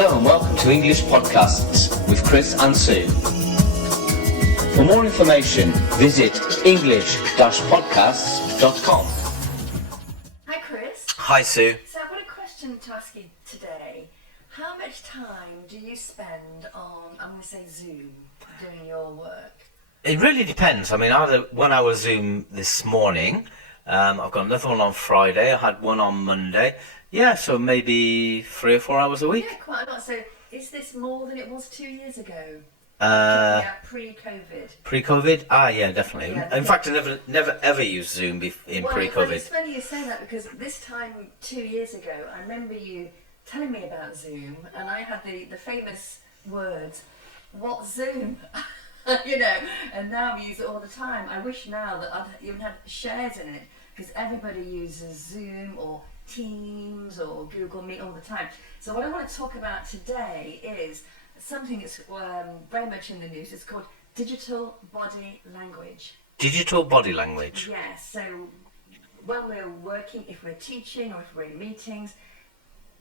Hello and welcome to English Podcasts with Chris and Sue. For more information, visit english-podcasts.com. Hi Chris. Hi Sue. So I've got a question to ask you today. How much time do you spend on, I'm going to say Zoom, doing your work? It really depends. I mean, I had a 1 hour Zoom this morning. I've got another one on Friday. I had one on Monday. Yeah, so maybe 3 or 4 hours a week. Yeah, quite a lot. So is this more than it was 2 years ago? Uh, Pre-COVID. Pre-COVID? Yeah, definitely. Yeah, In fact, I never ever used Zoom in Well, pre-COVID. it's funny you say that because this time 2 years ago, I remember you telling me about Zoom, and I had the famous words, "What Zoom?" You know, and now we use it all the time. I wish now that I'd even had shares in it because everybody uses Zoom or Teams or Google Meet all the time. So what I want to talk about today is something that's very much in the news. It's called digital body language. Digital body language. Yes, so when we're working, if we're teaching or if we're in meetings,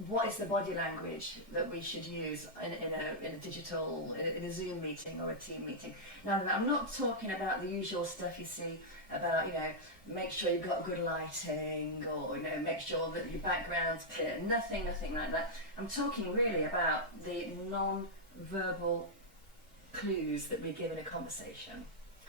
what is the body language that we should use in a digital, in a Zoom meeting or a team meeting? Now, I'm not talking about the usual stuff you see about, make sure you've got good lighting or, make sure that your background's clear. Nothing like that. I'm talking really about the non-verbal clues that we give in a conversation.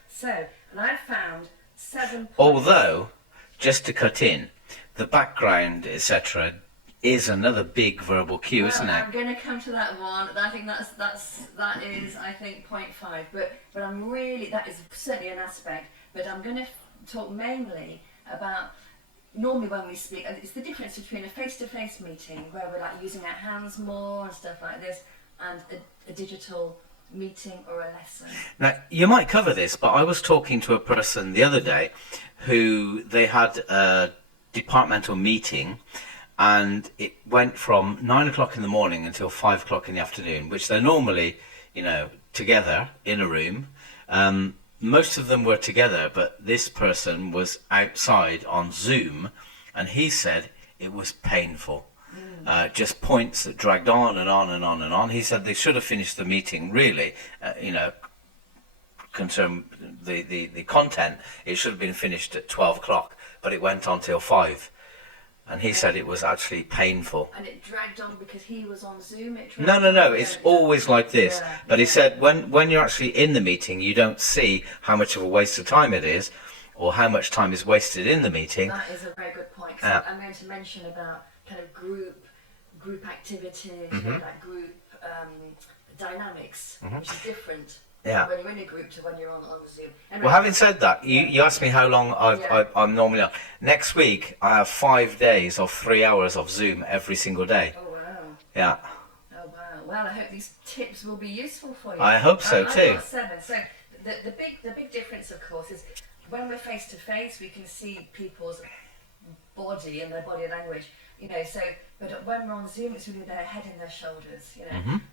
So, and I've found 7 points. Although, just to cut in, the background, etc., is another big verbal cue, isn't it? I'm going to come to that one. I think that is I think 0.5. But I'm really, that is certainly an aspect. But I'm going to talk mainly about normally when we speak. It's the difference between a face-to-face meeting where we're like using our hands more and stuff like this, and a digital meeting or a lesson. Now, you might cover this, but I was talking to a person the other day who they had a departmental meeting, and it went from 9 o'clock in the morning until 5 o'clock in the afternoon, which they're normally, together in a room. Most of them were together, but this person was outside on Zoom, and he said it was painful. Just points that dragged on and on and on and on. He said they should have finished the meeting, really, concern the content. It should have been finished at 12 o'clock, but it went on till 5. And he said it was actually painful. And it dragged on because he was on Zoom? No. It's always like this. Yeah, but he said when you're actually in the meeting, you don't see how much of a waste of time it is, or how much time is wasted in the meeting. That is a very good point. I'm going to mention about kind of group activities, like group dynamics, which is different. Yeah. When you're in a group to when you're on the Zoom. Anyway, well, having said that, you asked me how long I'm normally on. Next week, I have 5 days of 3 hours of Zoom every single day. Oh, wow. Yeah. Oh, wow. Well, I hope these tips will be useful for you. I hope so, too. I've got 7. So the big difference, of course, is when we're face-to-face, we can see people's body and their body language. But when we're on Zoom, it's really their head and their shoulders,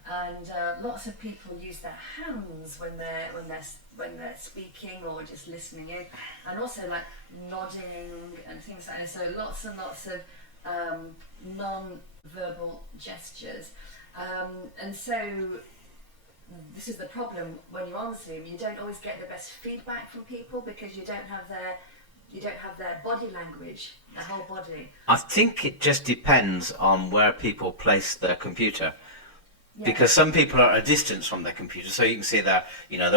And lots of people use their hands when they're speaking or just listening in, and also like nodding and things like that. So lots and lots of non-verbal gestures, and so this is the problem when you're on Zoom. You don't always get the best feedback from people because you don't have their body language, their whole body. I think it just depends on where people place their computer. Yeah. Because some people are at a distance from their computer, so you can see their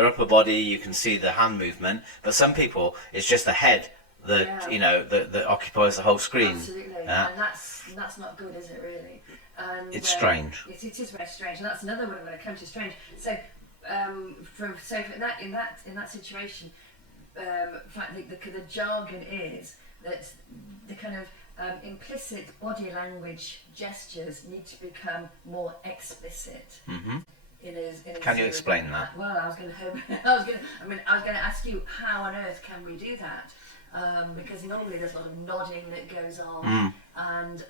upper body, you can see the hand movement, but some people, it's just the head that, that occupies the whole screen. Absolutely, and that's not good, is it, really? And it's strange. It is very strange, and that's another one I'm going to come to, strange. So, in that situation, in fact, the jargon is that the kind of implicit body language gestures need to become more explicit. Mm-hmm. Can you explain that? Well, I was going to ask you, how on earth can we do that? Because normally there's a lot of nodding that goes on, and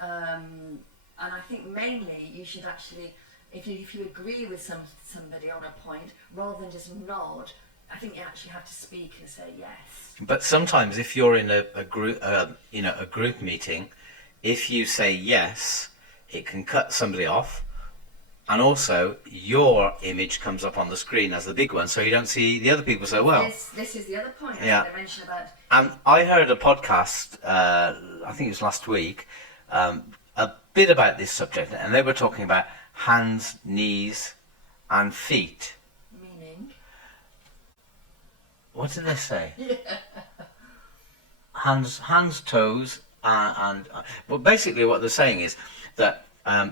I think mainly you should actually, if you agree with somebody on a point, rather than just nod, I think you actually have to speak and say yes. But sometimes if you're in a group meeting, if you say yes, it can cut somebody off, and also your image comes up on the screen as the big one, so you don't see the other people so well. This is the other point Yeah. I mentioned about. And I heard a podcast, I think it was last week, a bit about this subject, and they were talking about hands, knees, and feet. Meaning? What did they say? Hands, toes, and well, basically what they're saying is that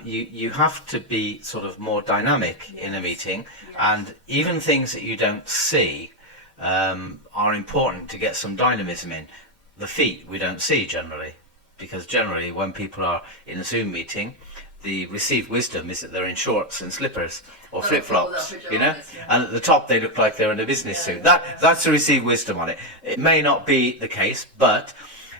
you have to be sort of more dynamic in a meeting, and even things that you don't see are important to get some dynamism in. The feet we don't see generally, because generally when people are in a Zoom meeting, the received wisdom is that they're in shorts and slippers or flip-flops, you know, and at the top they look like they're in a business suit. That's the received wisdom on it. It may not be the case, but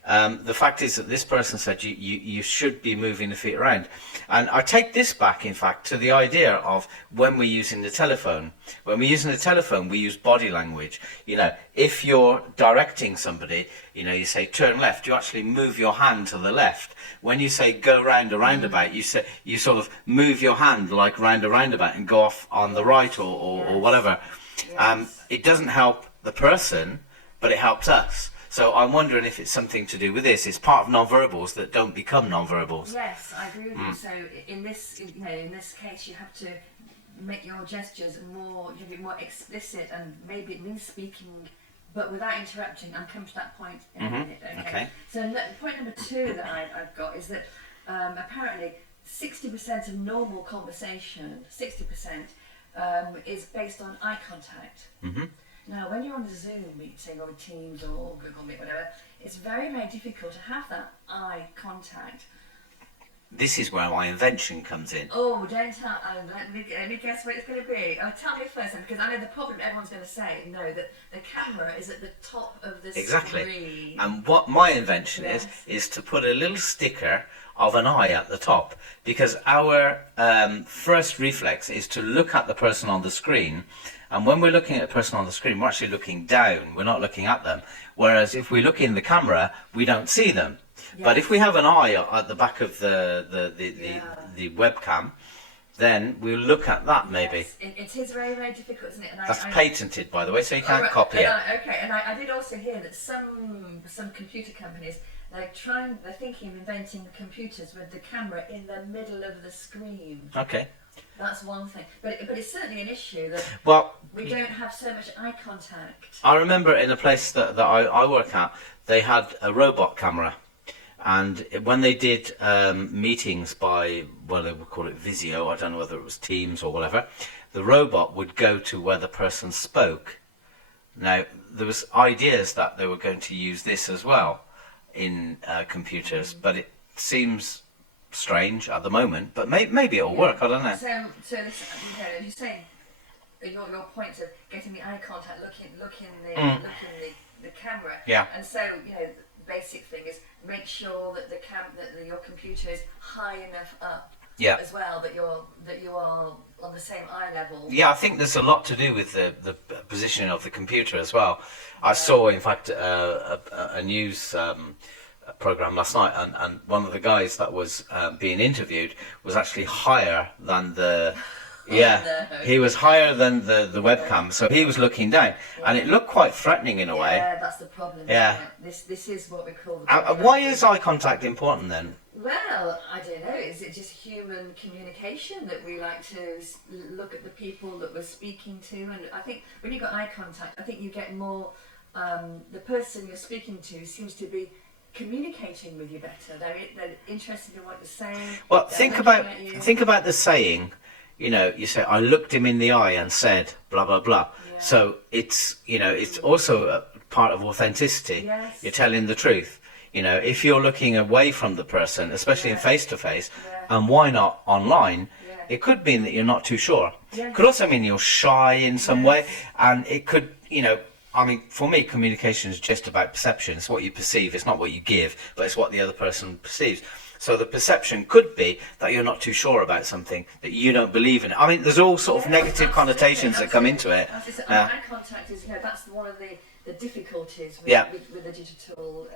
the fact is that this person said you should be moving the feet around. And I take this back, in fact, to the idea of when we're using the telephone. When we're using the telephone, we use body language. You know, if you're directing somebody, you know, you say turn left, you actually move your hand to the left. When you say go round a roundabout, you sort of move your hand like round a roundabout and go off on the right or whatever. It doesn't help the person, but it helps us. So I'm wondering if it's something to do with this. It's part of non-verbals that don't become non-verbals. Yes, I agree with you. So in this case, you have to make your gestures more, you be more explicit, and maybe it means speaking, but without interrupting. And come to that point in a minute. Okay. So point number 2 that I've got is that apparently 60% of normal conversation, 60%, is based on eye contact. Now, when you're on a Zoom meeting or Teams or Google Meet, whatever, it's very, very difficult to have that eye contact. This is where my invention comes in. Oh, don't tell. Let me guess what it's going to be. Tell me first, then, because I know the problem everyone's going to say. No, that the camera is at the top of the screen. And what my invention is to put a little sticker of an eye at the top, because our first reflex is to look at the person on the screen. And when we're looking at a person on the screen, we're actually looking down. We're not looking at them. Whereas if we look in the camera, we don't see them. Yes. But if we have an eye at the back of the webcam, then we'll look at that maybe. Yes, it is very, very difficult, isn't it? And that's patented, by the way, so you can't copy it. Okay, and I did also hear that some computer companies, they're thinking of inventing computers with the camera in the middle of the screen. Okay. That's one thing, but it's certainly an issue that we don't have so much eye contact. I remember in a place that I work at, they had a robot camera, and when they did meetings by, well, they would call it Visio, I don't know whether it was Teams or whatever, the robot would go to where the person spoke. Now, there was ideas that they were going to use this as well in computers, but it seems strange at the moment, but maybe it'll work. I don't know. So this, you're saying your point of getting the eye contact, looking the camera. Yeah. And so the basic thing is make sure that your computer is high enough up. Yeah. As well, that you are on the same eye level. Yeah, I think there's a lot to do with the positioning of the computer as well. I saw, in fact, a news program last night, and one of the guys that was being interviewed was actually higher than he was higher than the webcam, so he was looking down, and it looked quite threatening in a way. Yeah, that's the problem. Yeah. This is what we call why is eye contact important then? Well, I don't know. Is it just human communication that we like to look at the people that we're speaking to? And I think when you've got eye contact, I think you get more. The person you're speaking to seems to be communicating with you better. They're interested in what you're saying. Well, think about the saying. You say, I looked him in the eye and said, blah, blah, blah. Yeah. So it's also a part of authenticity. Yes. You're telling the truth. If you're looking away from the person, especially in face-to-face, and why not online, it could mean that you're not too sure. It could also mean you're shy in some way, and it could, for me, communication is just about perception. It's what you perceive. It's not what you give, but it's what the other person perceives. So the perception could be that you're not too sure about something, that you don't believe in it. I mean, there's all sort of negative connotations that come into it. Eye contact is, that's one of the difficulties with the digital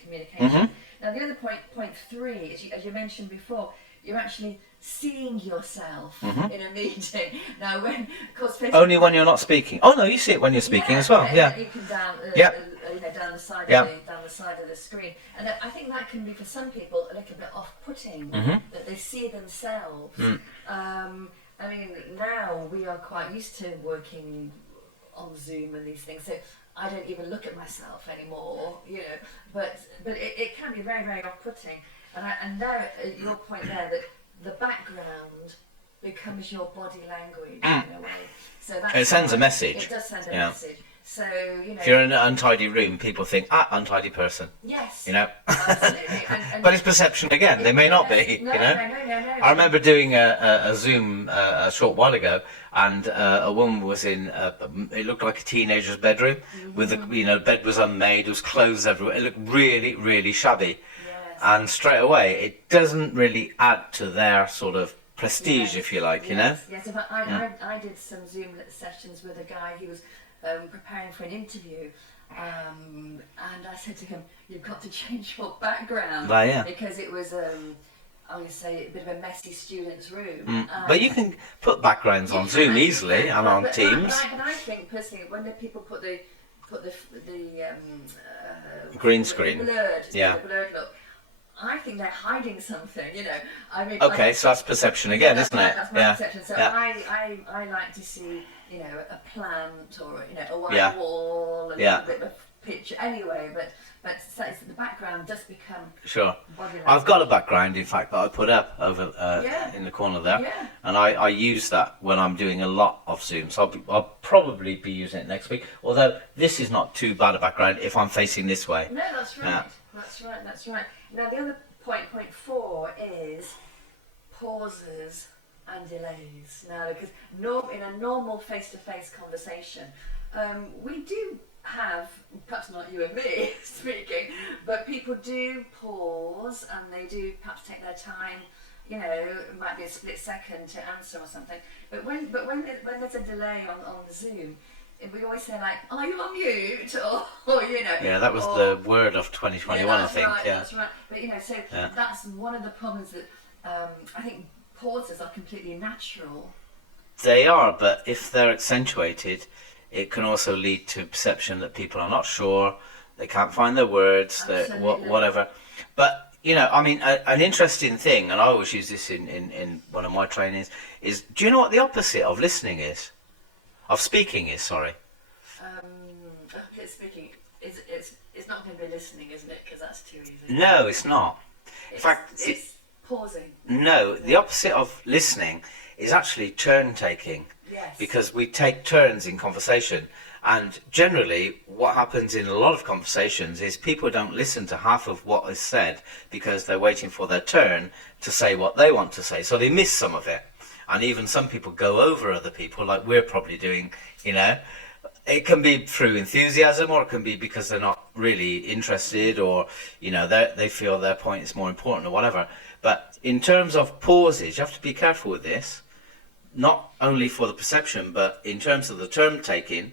communication. Mm-hmm. Now, the other point 3, as you mentioned before, you're actually seeing yourself in a meeting. Now, when, of course, Facebook, Only when you're not speaking. Oh no, you see it when you're speaking as well. Yeah. You can down, Yeah. Down the side Yeah. down the side of the screen, and I think that can be for some people a little bit off-putting that they see themselves. I mean, now we are quite used to working on Zoom and these things, so I don't even look at myself anymore, you know. But it can be very, very off-putting. And now your point there that the background becomes your body language in a way. So It sends a message. It does send a Yeah. message. So, you know. If you're in an untidy room, people think, untidy person. Yes. You know. Absolutely. And But it's perception again. They may not be. No, you know. no. I remember doing a Zoom a short while ago, and a woman was in. It looked like a teenager's bedroom, with the bed was unmade. There was clothes everywhere. It looked really, really shabby. Yes. And straight away, it doesn't really add to their sort of prestige, if you like. You know. Yes. But I did some Zoom sessions with a guy who was preparing for an interview. And I said to him, "You've got to change your background because it was, I'm going to say, a bit of a messy student's room." But you can put backgrounds on Zoom easily and on Teams. But I think personally, when the people put the Green screen. the blurred look, I think they're hiding something. You know, I mean. Okay, so that's perception again, isn't it? That's my perception. So I like to see, you know, a plant or a white wall, a little bit of a picture. Anyway, but so the background does become Sure. body language. I've got a background, in fact, that I put up over in the corner there, and I use that when I'm doing a lot of Zoom. So I'll probably be using it next week. Although this is not too bad a background if I'm facing this way. No, that's right. Yeah. That's right. Now the other point 4, is pauses and delays. Now, because in a normal face-to-face conversation, we do have, perhaps not you and me speaking, but people do pause and they do perhaps take their time. You know, it might be a split second to answer or something. But when there's a delay on Zoom, we always say like, "Are you on mute?" or you know. Yeah, that was the word of 2021, I think. Right, yeah, that's right. But you know, so that's one of the problems that I think pauses are completely natural. they are. But if they're accentuated, it can also lead to perception that people are not sure, they can't find their words, whatever. But you know, I mean, an interesting thing, and I always use this in one of my trainings, is do you know what the opposite of listening is? Of speaking is, sorry. Speaking, it's not going to be listening, isn't it? Because that's too easy. No, it's not. In fact, it's pausing. No, the opposite of listening is actually turn taking. Yes. Because we take turns in conversation, and generally what happens in a lot of conversations is people don't listen to half of what is said because they're waiting for their turn to say what they want to say, so they miss some of it. And even some people go over other people, like we're probably doing, you know. It can be through enthusiasm, or it can be because they're not really interested, or, you know, they feel their point is more important or whatever. But in terms of pauses, you have to be careful with this, not only for the perception, but in terms of the turn taking,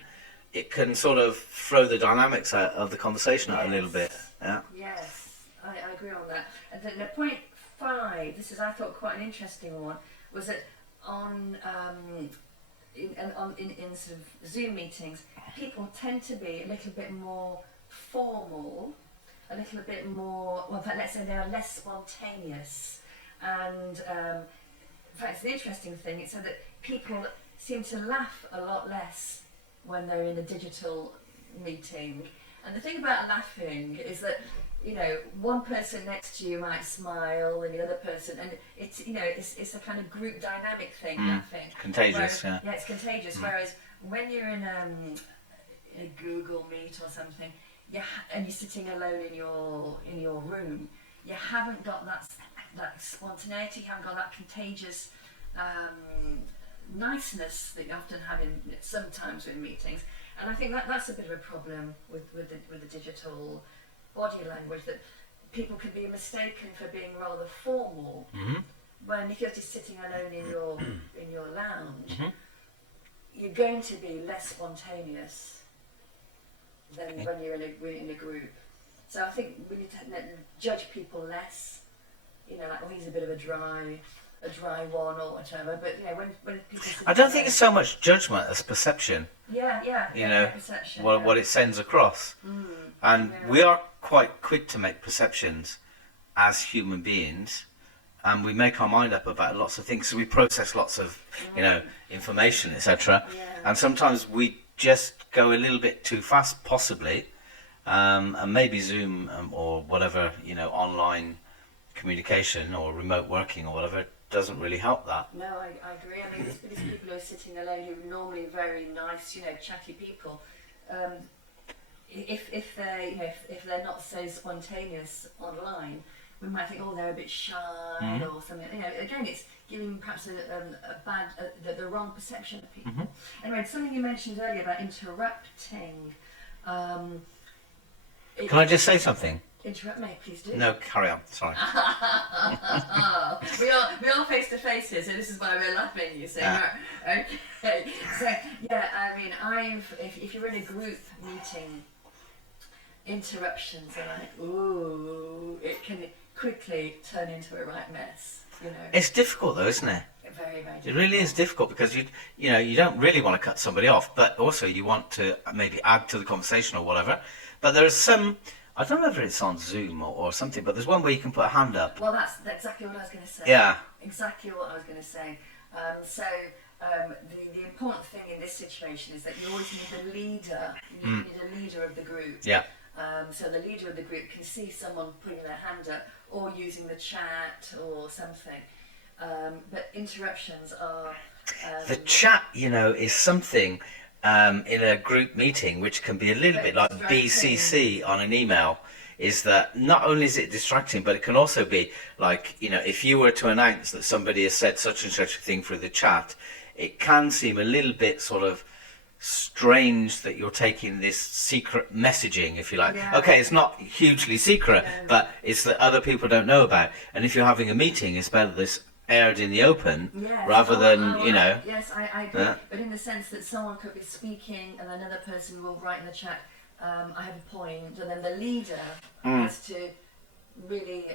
it can sort of throw the dynamics out of the conversation out a little bit. Yeah. Yes, I agree on that. And then the point 5, this is, I thought, quite an interesting one, was that on in sort of Zoom meetings, people tend to be a little bit more formal, a little bit more, well, let's say they are less spontaneous. And in fact, it's the interesting thing, it's so that people seem to laugh a lot less when they're in a digital meeting. And the thing about laughing is that, you know, one person next to you might smile and the other person, and it's, you know, it's a kind of group dynamic thing, laughing. Contagious, whereas, yeah. It's contagious. Whereas when you're in a Google Meet or something, and you're sitting alone in your room, you haven't got that spontaneity, you haven't got that contagious niceness that you often have sometimes in meetings. And I think that's a bit of a problem with the digital body language, that people can be mistaken for being rather formal, when if you're just sitting alone in your lounge, you're going to be less spontaneous than when you're in a group. So I think we need to judge people less you know, like, oh, he's a bit of a dry one or whatever. But yeah, when people sit I don't down- think it's so much judgment as perception. yeah, You know, perception, what it sends across. And yeah. we are quite quick to make perceptions as human beings, and we make our mind up about lots of things. So we process lots of, you know, information, etc. Yeah. And sometimes we just go a little bit too fast, possibly. And maybe Zoom or whatever, you know, online communication or remote working or whatever doesn't really help that. No, I agree. I mean, these people who are sitting alone, who are normally very nice, you know, chatty people, if they're, you know, if they're not so spontaneous online, we might think, oh, they're a bit shy or something. You know, again, it's giving perhaps a bad, the wrong perception of people. Anyway, something you mentioned earlier about interrupting. Can I just say something? Interrupt me, please do. No, carry on. Sorry. we are face to face here, so this is why we're laughing. You see, right? Okay. So yeah, I mean, if you're in a group meeting, interruptions are like, ooh, it can quickly turn into a right mess. You know, It's difficult though, isn't it? very, very. It really is difficult because you know you don't really want to cut somebody off, but also you want to maybe add to the conversation or whatever. But there's some, I don't know if it's on Zoom or something, but there's one where you can put a hand up. Well, that's exactly what I was going to say. Yeah. Exactly what I was going to say. The important thing in this situation is that you always need a leader. You need a leader of the group. Yeah. So the leader of the group can see someone putting their hand up or using the chat or something. But interruptions are... The chat, you know, is something in a group meeting which can be a little bit like BCC on an email. Is that not only is it distracting, but it can also be like, you know, if you were to announce that somebody has said such and such a thing through the chat, it can seem a little bit sort of strange that you're taking this secret messaging, if you like. Yeah. Okay, it's not hugely secret, but it's that other people don't know about. And if you're having a meeting, it's better this aired in the open Yes. rather than, Oh, you know. Yes, I agree. Yeah. But in the sense that someone could be speaking and another person will write in the chat, I have a point, and then the leader has to really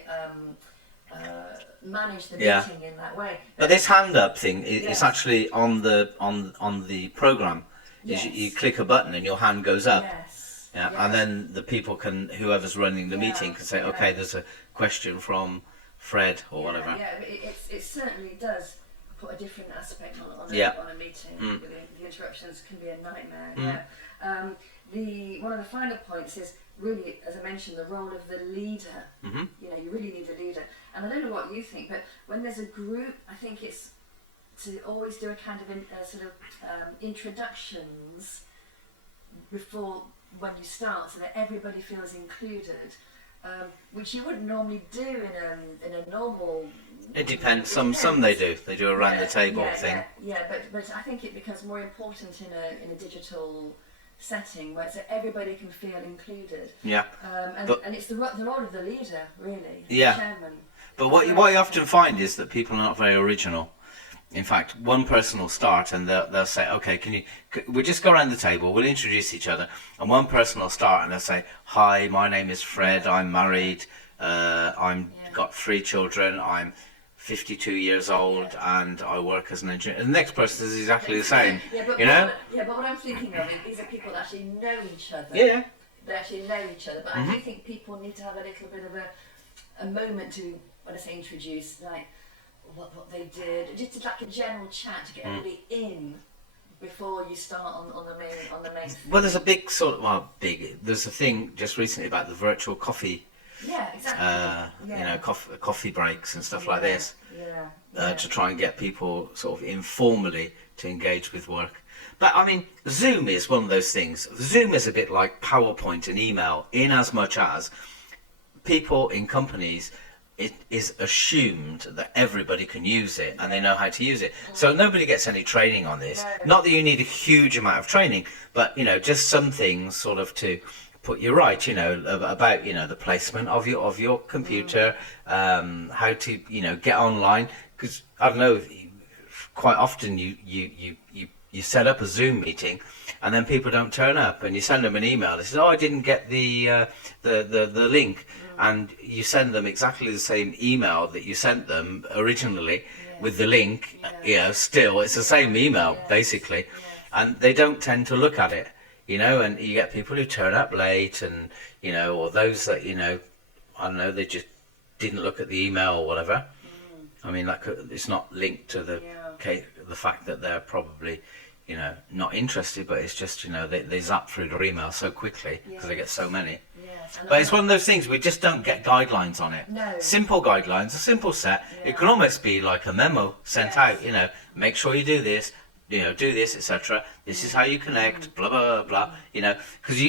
manage the Yeah. meeting in that way. But this hand up thing is Yes. actually on the program. Is Yes. you click a button and your hand goes up. Yes. Yeah, yes. and then the people can, whoever's running the Yeah, meeting can say, yeah. okay, there's a question from Fred or whatever. Yeah, but it certainly does put a different aspect on Yeah. a meeting. Mm. With the interruptions can be a nightmare. Mm. Yeah. One of the final points is really, as I mentioned, the role of the leader. Mhm. You know, you really need a leader. And I don't know what you think, but when there's a group, I think it's to always do a kind of introductions before when you start, so that everybody feels included, which you wouldn't normally do in a normal. It depends. Some they do. They do a round the table thing. Yeah, but I think it becomes more important in a digital setting where so everybody can feel included. Yeah. And it's the role of the leader, really. Yeah. The chairman. But what you often find is that people are not very original. In fact, one person will start and they'll say, okay, we'll just go around the table, we'll introduce each other, and one person will start and they'll say, hi, my name is Fred, I'm married, got 3 children, I'm 52 years old, and I work as an engineer. And the next person is exactly the same, But what I'm thinking of is these are people that actually know each other. Yeah. They actually know each other. But I do think people need to have a little bit of a moment to, when I say introduce, like what they did, just like a general chat to get everybody in before you start on the main thing. Well, there's a big there's a thing just recently about the virtual coffee, Yeah, exactly. you know, coffee breaks and stuff like this. Yeah. To try and get people sort of informally to engage with work. But I mean, Zoom is one of those things. Zoom is a bit like PowerPoint and email, in as much as people in companies, it is assumed that everybody can use it and they know how to use it. So nobody gets any training on this. No. Not that you need a huge amount of training, but you know, just some things sort of to put you right, you know, about, you know, the placement of your computer, how to, you know, get online. Because I don't know, quite often you set up a Zoom meeting and then people don't turn up, and you send them an email that says, oh, I didn't get the link. and you send them exactly the same email that you sent them originally with the link, still it's the same email basically, and they don't tend to look at it, and you get people who turn up late, and or those that I don't know, they just didn't look at the email or whatever. I mean, it's not linked to the fact that they're probably not interested, but it's just they zap through their email so quickly because they get so many. But it's one of those things, we just don't get guidelines on it. No. Simple guidelines, a simple set. It can almost be like a memo sent out, make sure you do this, do this, etc. This is how you connect, blah, blah, blah, because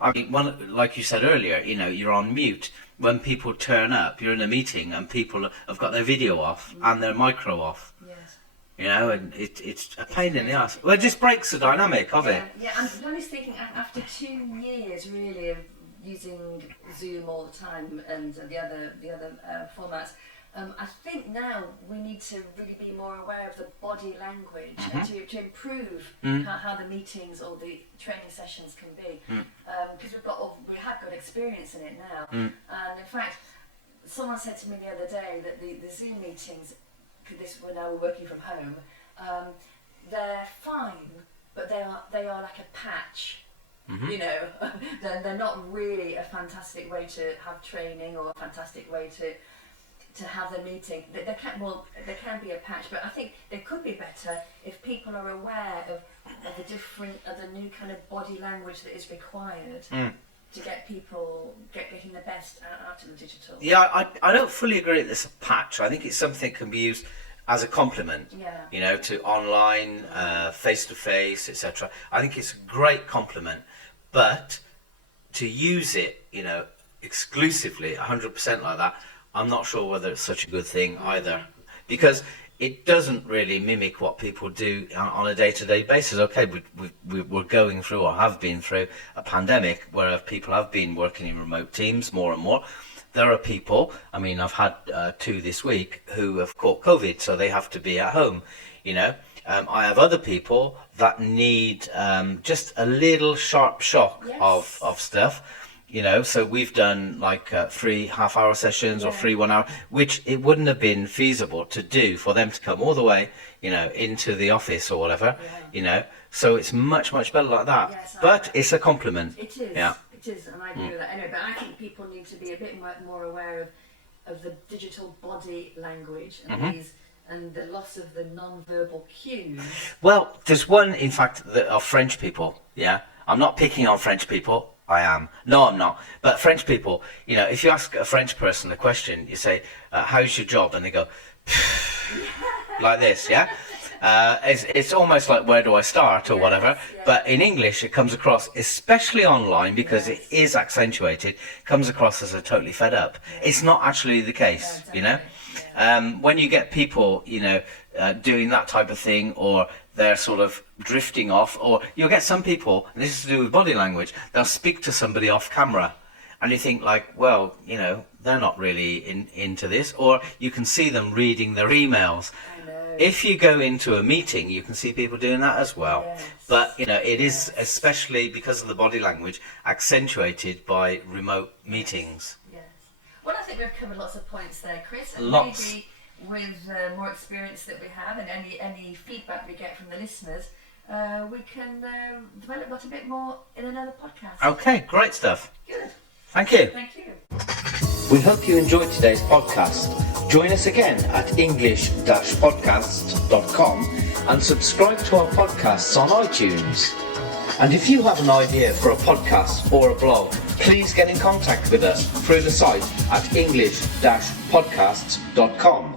I mean, like you said earlier, you're on mute. When people turn up, you're in a meeting and people have got their video off and their micro off. Yes. And it's a pain in the ass. Well, it just breaks the dynamic of it. Yeah, I'm only thinking after 2 years really of using Zoom all the time and the other formats, I think now we need to really be more aware of the body language and to improve how the meetings or the training sessions can be, because we have got experience in it now. And in fact, someone said to me the other day that the Zoom meetings, now we're working from home, they're fine, but they are like a patch. They're not really a fantastic way to have training or a fantastic way to have the meeting. They can be a patch, but I think they could be better if people are aware of the new kind of body language that is required to get people getting the best out of the digital. Yeah, I don't fully agree that it's a patch. I think it's something that can be used as a complement, to online, face-to-face, etc. I think it's a great complement, but to use it, exclusively, 100% like that, I'm not sure whether it's such a good thing either, because it doesn't really mimic what people do on a day-to-day basis. Okay, we're going through or have been through a pandemic where people have been working in remote teams more and more. There are people, I mean, I've had 2 this week who have caught COVID, so they have to be at home, I have other people that need just a little sharp shock of stuff. So we've done like 3 half-hour sessions or 3 1 hour, which it wouldn't have been feasible to do for them to come all the way, into the office or whatever, So it's much, much better like that. Yes, but it's a compliment. It is. Yeah. It is, and I agree with that. Anyway, but I think people need to be a bit more aware of the digital body language and the loss of the non-verbal cues. Well, there's one, in fact, that are French people. Yeah, I'm not picking on French people. I am. No, I'm not. But French people, if you ask a French person a question, you say, how's your job? And they go, like this, yeah? It's almost like, where do I start or whatever. But in English, it comes across, especially online, because it is accentuated, comes across as a totally fed up. It's not actually the case, When you get people, doing that type of thing, or they're sort of drifting off, or you'll get some people, and this is to do with body language, they'll speak to somebody off camera, and you think like, well, they're not really into this, or you can see them reading their emails. If you go into a meeting, you can see people doing that as well. Yes. But, it is, especially because of the body language, accentuated by remote meetings. Yes. Well, I think we've covered lots of points there, Chris. And Lots. maybe with more experience that we have and any feedback we get from the listeners, we can develop that a bit more in another podcast. Okay, great stuff. Good. Thank you. Thank you. We hope you enjoyed today's podcast. Join us again at english-podcasts.com and subscribe to our podcasts on iTunes. And if you have an idea for a podcast or a blog, please get in contact with us through the site at english-podcasts.com.